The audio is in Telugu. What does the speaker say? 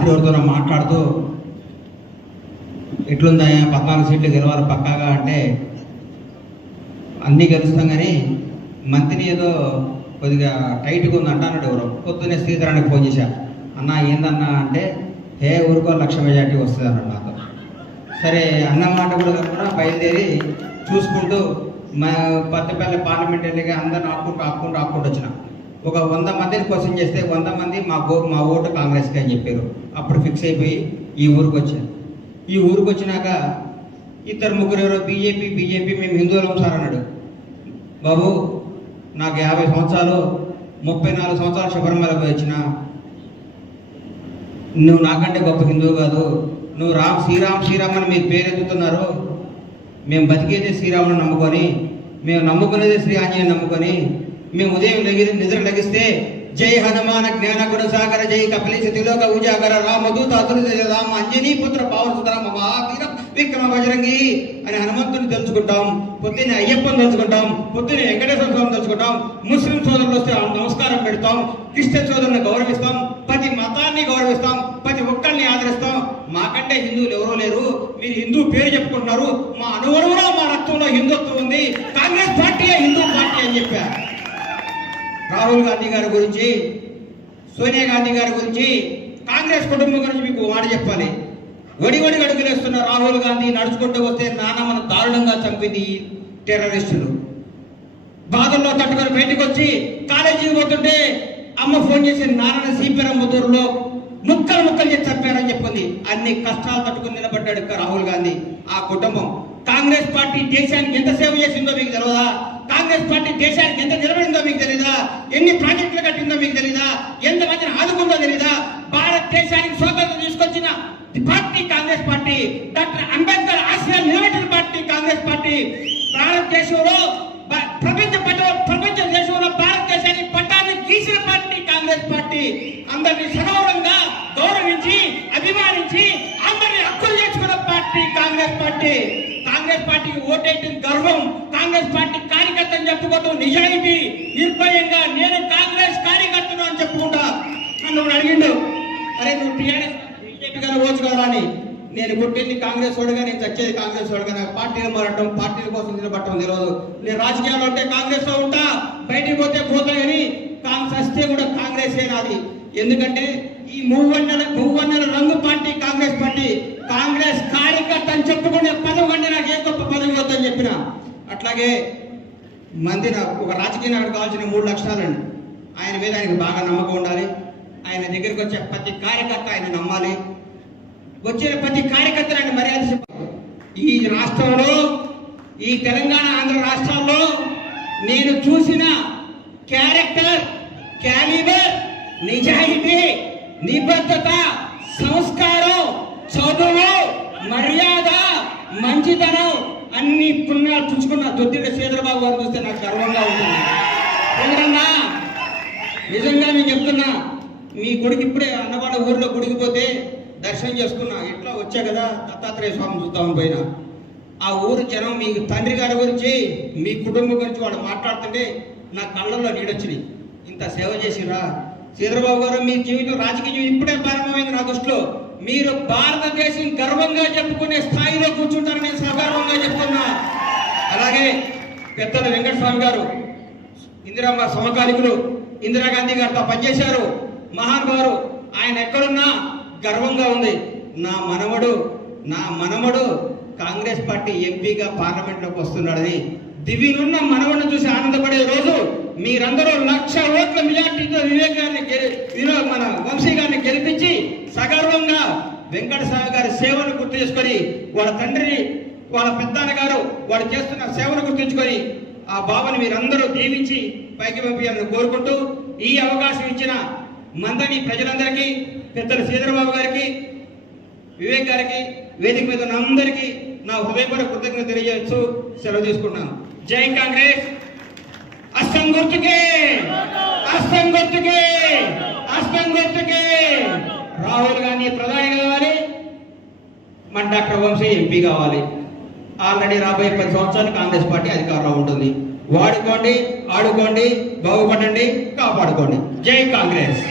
రాత్రి ఎవరితోనో మాట్లాడుతూ ఎట్లుందా 14 సీట్లు గెలవాలి పక్కాగా అంటే అన్నీ గెలుస్తాం కానీ మంత్రిని ఏదో కొద్దిగా టైట్గా ఉంది అంటున్నాడు. ఎవరో పొద్దున్నే శ్రీధరానికి ఫోన్ చేశా, అన్న ఏందన్నా అంటే ఊరికో 1,00,000 మెజార్టీ వస్తుంది అన్నాడు నాతో. సరే అన్నమాట కూడా బయలుదేరి చూసుకుంటూ మా పత్తపల్లి పార్లమెంట్ ఎన్నిక అందరిని ఆపుకుంటూ వచ్చిన. ఒక 100 మందిని క్వశ్చన్ చేస్తే 100 మంది మా ఓటు కాంగ్రెస్కి అని చెప్పారు. అప్పుడు ఫిక్స్ అయిపోయి ఈ ఊరికి వచ్చాను. ఈ ఊరికి వచ్చినాక 2-3 ఎవరో బీజేపీ మేము హిందువులం సార్ అన్నాడు. బాబు నాకు 50 సంవత్సరాలు 34 సంవత్సరాలు శబరిమలకు వచ్చిన, నువ్వు నాకంటే గొప్ప హిందువు కాదు. నువ్వు శ్రీరామ్ అని మీరు పేరెత్తుతున్నారు. మేము బతికేదే శ్రీరాముని నమ్ముకొని, మేము నమ్ముకునేదే శ్రీ ఆంజనేయుని నమ్ముకొని, మేము ఉదయం నిద్ర లగిస్తే జై హనుమాన జ్ఞాన గుణ సాగర జై కపిలేశ తిలోక ఉజాగర రామదూత అతులిత రామ అంజనీ పుత్ర పవన్ సుతరామ మహావీర విక్రమ బజరంగి అని హనుమంతుని తెలుసుకుంటాం. పొద్దున్నే అయ్యప్పని తెలుసుకుంటాం, పొద్దున్నే వెంకటేశ్వర స్వామిని తెలుసుకుంటాం. ముస్లిం సోదరులు వస్తే నమస్కారం పెడతాం, క్రిస్టియన్ సోదరులను గౌరవిస్తాం, ప్రతి మతాన్ని గౌరవిస్తాం, ప్రతి ఒక్కరిని ఆదరిస్తాం. మాకంటే హిందువులు ఎవరూ లేరు, మీరు హిందూ పేరు చెప్పుకుంటున్నారు, మా అణువణువులో మా రక్తంలో హిందుత్వం ఉంది, కాంగ్రెస్ పార్టీయే హిందూ పార్టీ అని చెప్పారు. రాహుల్ గాంధీ గారి గురించి, సోనియా గాంధీ గారి గురించి, కాంగ్రెస్ కుటుంబం గురించి మీకు మాట చెప్పాలి. వడి అడుగులేస్తున్న రాహుల్ గాంధీ నడుచుకుంటూ వస్తే నాన్నమ్మను దారుణంగా చంపింది ఈ టెర్రరిస్టులు. బాధల్లో తట్టుకొని బయటకు వచ్చి కాలేజీకి పోతుంటే అమ్మ ఫోన్ చేసి నాన్న సీపీరమ్మదూరులో ముక్కలు చేసి చంపారని చెప్పింది. అన్ని కష్టాలు తట్టుకుని నిలబడ్డాడు రాహుల్ గాంధీ. ఆ కుటుంబం కాంగ్రెస్ పార్టీ దేశానికి ఎంత సేవ చేసిందో మీకు తెలియదా? కాంగ్రెస్ పార్టీ దేశానికి ఎంత నిలబడిందో మీకు తెలీదా? ఎన్ని ప్రాజెక్టులు కట్టిందో మీకు తెలీదా? ఎంతమందిని ఆదుకుందో తెలీదా? భారతదేశానికి స్వాతంత్రం తీసుకొచ్చిన party Congress party, doctor Ambedkar ఆశయాలు నిలబెట్టిన పార్టీ కాంగ్రెస్ పార్టీ. భారతదేశంలో ప్రపంచ దేశంలో భారతదేశానికి పట్టాన్ని గీసిన పార్టీ కాంగ్రెస్ పార్టీ. అందరినీ సగౌరవంగా గౌరవించి అభిమానించి అందరినీ హక్కులు చేసుకున్న పార్టీ కాంగ్రెస్ పార్టీ. కాంగ్రెస్ పార్టీకి ఓటేయటం గర్వం, కాంగ్రెస్ పార్టీ కార్యకర్తను చెప్పుకోవటం నిజాయితీ, నిర్భయంగా నేను కాంగ్రెస్ కార్యకర్తను అని చెప్పుకుంటా. నన్ను అడిగిండు, అరే నువ్వు టీఆర్ఎస్ బీజేపీ గారు ఓచు కదా అని. నేను పుట్టింది కాంగ్రెస్ వాడుగా, నేను చచ్చేది కాంగ్రెస్ వాడుగా. నాకు పార్టీలు మారటం, పార్టీల కోసం నిలబడటం తెలియదు. నేను రాజకీయాలు అంటే కాంగ్రెస్ లో ఉంటా, బయటికి పోతే కానీ చస్తే కూడా కాంగ్రెస్ నాది. ఎందుకంటే ఈ మూవన్నెల రంగు పార్టీ కాంగ్రెస్ పార్టీ. కాంగ్రెస్ కార్యకర్త అని చెప్పుకునే పదవి కంటే నాకు ఏ గొప్ప పదవి వద్దని చెప్పిన. అట్లాగే ఒక రాజకీయ నాయకుడు కావాల్సిన 3 లక్షణాలండి. ఆయన మీద ఆయనకు బాగా నమ్మకం ఉండాలి. ఆయన దగ్గరికి వచ్చే ప్రతి కార్యకర్త ఆయన నమ్మాలి. వచ్చిన ప్రతి కార్యకర్త ఆయన మర్యాద చెప్పాలి. ఈ రాష్ట్రంలో, ఈ తెలంగాణ ఆంధ్ర రాష్ట్రాల్లో నేను చూసిన క్యారెక్టర్, క్యాలిబర్, నిజాయితీ, నిబద్ధత, సంస్కారం, చదువు, మర్యాద, మంచితనం అన్ని పుణ్యాలు చూసుకున్న దొద్దిడ శ్రీధరబాబు గారు చూస్తే నాకు గర్వంగా ఉంటుంది. ఎందుకన్నా నిజంగా నేను చెప్తున్నా, మీ గుడికి ఇప్పుడే అన్నవాడ ఊర్లో గుడికి పోతే దర్శనం చేసుకున్నా. ఎట్లా వచ్చా కదా దత్తాత్రేయ స్వామి చూద్దామని పోయినా. ఆ ఊరు జనం మీ తండ్రి గారి గురించి, మీ కుటుంబం గురించి వాడు మాట్లాడుతుంటే నా కళ్ళల్లో నీడొచ్చింది. ఇంత సేవ చేసిరా శ్రీధరబాబు గారు. మీ జీవితం, రాజకీయ జీవితం ఇప్పుడే ప్రారంభమైంది నా దృష్టిలో. మీరు భారతదేశం గర్వంగా చెప్పుకునే స్థాయిలో కూర్చుంటారని నేను సగర్వంగా చెప్తున్నా. అలాగే పెద్దల వెంకటస్వామి గారు, ఇందిరమ్మ సమకాలికులు, ఇందిరాగాంధీ గారితో పనిచేశారు, మహానుభావులు. ఆయన ఎక్కడున్నా గర్వంగా ఉంది. నా మనవడు కాంగ్రెస్ పార్టీ ఎంపీగా పార్లమెంట్లోకి వస్తున్నాడని దివినున్న మనవడిని చూసి ఆనందపడే రోజు మీరందరూ 1,00,000 ఓట్ల మెజార్టీతో మన వంశీ గారిని గెలిపించి సగర్వంగా వెంకటస్వామి గారి సేవను గుర్తు చేసుకొని, వాళ్ళ తండ్రిని, వాళ్ళ పెద్దాన్న గారు వాడు చేస్తున్న సేవను గుర్తుంచుకొని ఆ బాబుని మీరందరూ దీవించి పైకి పంపించాలని కోరుకుంటూ, ఈ అవకాశం ఇచ్చిన మందని ప్రజలందరికీ, పెద్దలు శ్రీధరబాబు గారికి, వివేక్ గారికి, వేదిక మీద ఉన్న అందరికీ నా హృదయపూర్వక కృతజ్ఞత తెలియజేస్తూ సెలవు తీసుకుంటున్నాను. జై కాంగ్రెస్. అస్తం గుర్తుకే, అస్తం గుర్తుకే, అస్తం గుర్తుకే. రాహుల్ గాంధీ ప్రధాని కావాలి, మన డాక్టర్ వంశీ ఎంపీ కావాలి. ఆల్రెడీ రాబోయే 10 సంవత్సరాలు కాంగ్రెస్ పార్టీ అధికారంలో ఉంటుంది. వాడుకోండి, ఆడుకోండి, బాగుపడండి, కాపాడుకోండి. జై కాంగ్రెస్.